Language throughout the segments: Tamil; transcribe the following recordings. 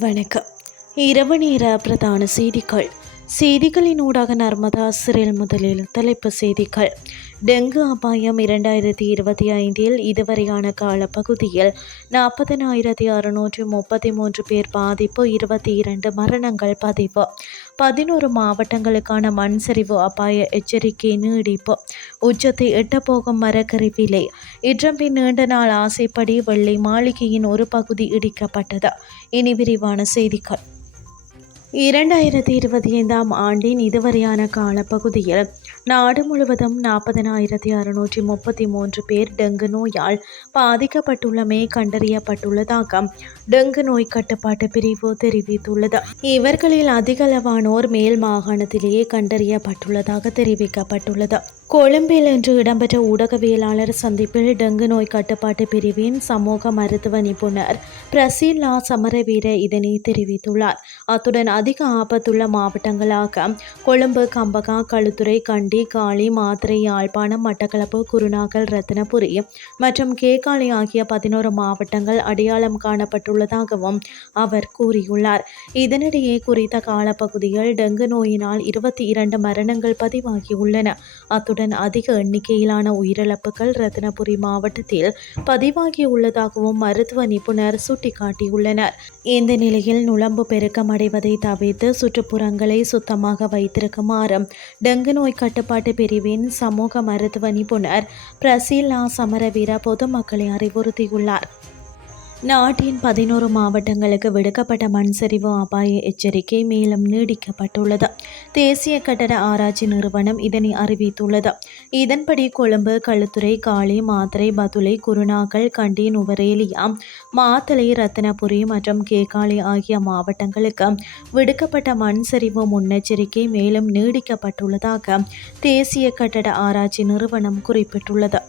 வணக்கம். இரவு நேர பிரதான செய்திகள். செய்திகளின் ஊடாக நர்மதா சிறையில் முதலில் தலைப்பு செய்திகள். டெங்கு அபாயம் இரண்டாயிரத்தி இருபத்தி ஐந்தில் இதுவரையான காலப்பகுதியில் நாற்பதினாயிரத்தி அறுநூற்றி முப்பத்தி மூன்று பேர் பாதிப்பு இருபத்தி இரண்டு மரணங்கள் பதிவு. பதினோரு மாவட்டங்களுக்கான மண் சரிவு அபாய எச்சரிக்கை நீடிப்பு. உச்சத்தை எட்டப்போகும் மரக்கறி விலை இற்றம்பின் நீண்ட நாள் ஆசைப்படி வெள்ளை மாளிகையின் ஒரு பகுதி இடிக்கப்பட்டது. இனி விரிவான செய்திகள். இரண்டாயிரத்தி இருபத்தி ஐந்தாம் ஆண்டின் இதுவரையான காலப்பகுதியில் நாடு முழுவதும் நாற்பதனாயிரத்தி அறுநூற்றி முப்பத்தி மூன்று பேர் டெங்கு நோயால் பாதிக்கப்பட்டுள்ளமே கண்டறியப்பட்டுள்ளதாக டெங்கு நோய் கட்டுப்பாட்டு பிரிவு தெரிவித்துள்ளது. இவர்களில் அதிகளவானோர் மேல் மாகாணத்திலேயே கண்டறியப்பட்டுள்ளதாக தெரிவிக்கப்பட்டுள்ளது. கொழும்பில் இன்று இடம்பெற்ற ஊடகவியலாளர் சந்திப்பில் டெங்கு நோய் கட்டுப்பாட்டு பிரிவின் சமூக மருத்துவ நிபுணர் பிரசீலா சமரவீர இதனை தெரிவித்துள்ளார். அத்துடன் அதிக ஆபத்துள்ள மாவட்டங்களாக கொழும்பு கம்பகா களுத்துறை கண்டி காளி மாத்திரை யாழ்ப்பாணம் மட்டக்களப்பு குருநாகல் ரத்தினபுரி மற்றும் கேகாலி ஆகிய பதினோரு மாவட்டங்கள் அடையாளம் காணப்பட்டுள்ளதாகவும் அவர் கூறியுள்ளார். இதனிடையே குறித்த காலப்பகுதியில் டெங்கு நோயினால் இருபத்தி இரண்டு மரணங்கள் பதிவாகியுள்ளன. அத்துடன் அத்துடன் அதிக எண்ணிக்கையிலான உயிரிழப்புகள் ரத்னபுரி மாவட்டத்தில் பதிவாகியுள்ளதாகவும் மருத்துவ நிபுணர் சுட்டிக்காட்டியுள்ளனர். இந்த நிலையில் நுழம்பு பெருக்கம் அடைவதை தவிர்த்து சுற்றுப்புறங்களை சுத்தமாக வைத்திருக்குமாறு டெங்கு நோய் கட்டுப்பாட்டு பிரிவின் சமூக மருத்துவ நிபுணர் பிரசீலா சமரவீர பொதுமக்களை அறிவுறுத்தியுள்ளார். நாட்டின் பதினோரு மாவட்டங்களுக்கு விடுக்கப்பட்ட மண் சரிவு அபாய எச்சரிக்கை மேலும் நீடிக்கப்பட்டுள்ளது. தேசிய கட்டட ஆராய்ச்சி நிறுவனம் இதனை அறிவித்துள்ளது. இதன்படி கொழும்பு களுத்துறை காளி மாத்திரை பதுளை குருநாகல் கண்டி நுவரேலியா மாத்தளை ரத்தனபுரி மற்றும் கேகாலி ஆகிய மாவட்டங்களுக்கு விடுக்கப்பட்ட மண் சரிவு முன்னெச்சரிக்கை மேலும் நீடிக்கப்பட்டுள்ளதாக தேசிய கட்டட ஆராய்ச்சி நிறுவனம் குறிப்பிட்டுள்ளது.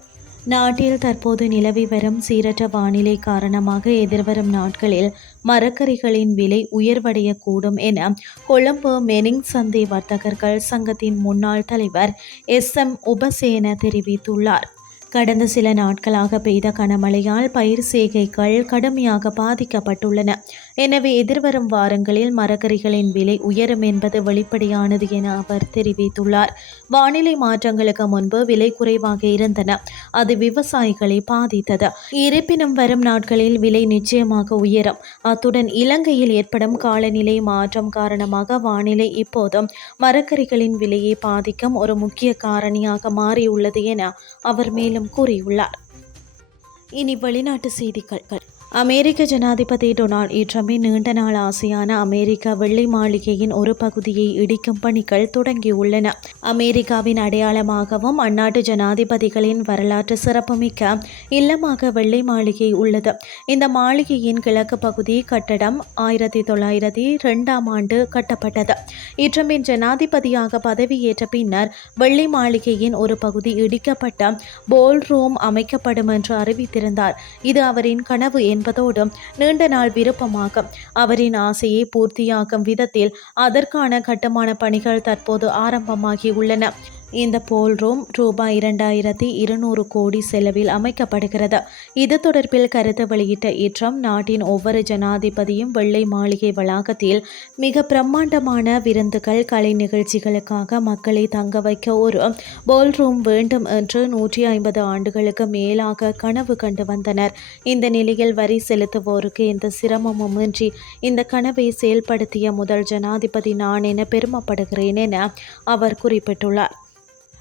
நாட்டில் தற்போது நிலவி வரும் சீரற்ற வானிலை காரணமாக எதிர்வரும் நாட்களில் மரக்கறிகளின் விலை உயர்வடையக்கூடும் என கொழும்பு மெனிங் சந்தை வர்த்தகர்கள் சங்கத்தின் முன்னாள் தலைவர் எஸ் எம் உபசேன தெரிவித்துள்ளார். கடந்த சில நாட்களாக பெய்த கனமழையால் பயிர் செய்கைகள் கடுமையாக பாதிக்கப்பட்டுள்ளன. எனவே எதிர்வரும் வாரங்களில் மரக்கறிகளின் விலை உயரும் என்பது வெளிப்படையானது என அவர் தெரிவித்துள்ளார். வானிலை மாற்றங்களுக்கு முன்பு விலை குறைவாக இருந்தன. அது விவசாயிகளை பாதித்தது. இருப்பினும் வரும் நாட்களில் விலை நிச்சயமாக உயரும். அத்துடன் இலங்கையில் ஏற்படும் காலநிலை மாற்றம் காரணமாக வானிலை இப்போதும் மரக்கறிகளின் விலையை பாதிக்கும் ஒரு முக்கிய காரணியாக மாறியுள்ளது என அவர் மேலும் கூறியுள்ளார். இனி வெளிநாட்டு செய்திகள் அமெரிக்க ஜனாதிபதி டொனால்ட் ட்ரம்பின் நீண்ட நாள் ஆசையான அமெரிக்க வெள்ளை மாளிகையின் ஒரு பகுதியை இடிக்கும் பணிகள் தொடங்கியுள்ளன. அமெரிக்காவின் அடையாளமாகவும் அந்நாட்டு ஜனாதிபதிகளின் வரலாற்று சிறப்புமிக்க இல்லமாக வெள்ளை மாளிகை உள்ளது. இந்த மாளிகையின் கிழக்கு பகுதி கட்டடம் ஆயிரத்தி தொள்ளாயிரத்தி ரெண்டாம் ஆண்டு கட்டப்பட்டது. இட்ரம்பின் ஜனாதிபதியாக பதவியேற்ற பின்னர் வெள்ளை மாளிகையின் ஒரு பகுதி இடிக்கப்பட்ட போல் ரூம் அமைக்கப்படும் என்று அறிவித்திருந்தார். இது அவரின் கனவு என்பதோடு நீண்ட நாள் விருப்பமாகும் அவரின் ஆசையை பூர்த்தியாகும் விதத்தில் அதற்கான கட்டுமான பணிகள் தற்போது ஆரம்பமாகியுள்ளன இந்த போல் ரூம் ரூபாய் இரண்டாயிரத்தி இருநூறு கோடி செலவில் அமைக்கப்படுகிறது. இது தொடர்பில் கருத்து வெளியிட்ட ஈற்றம் நாட்டின் ஒவ்வொரு ஜனாதிபதியும் வெள்ளை மாளிகை வளாகத்தில் மிக பிரம்மாண்டமான விருந்துகள் கலை நிகழ்ச்சிகளுக்காக மக்களை தங்க வைக்க ஒரு போல் ரூம் வேண்டும் என்று நூற்றி ஐம்பது ஆண்டுகளுக்கு மேலாக கனவு கண்டு வந்தனர். இந்த நிலையில் வரி செலுத்துவோருக்கு எந்த சிரமமும் இன்றி இந்த கனவை செயல்படுத்திய முதல் ஜனாதிபதி நான் என பெருமைப்படுகிறேன் என அவர் குறிப்பிட்டுள்ளார்.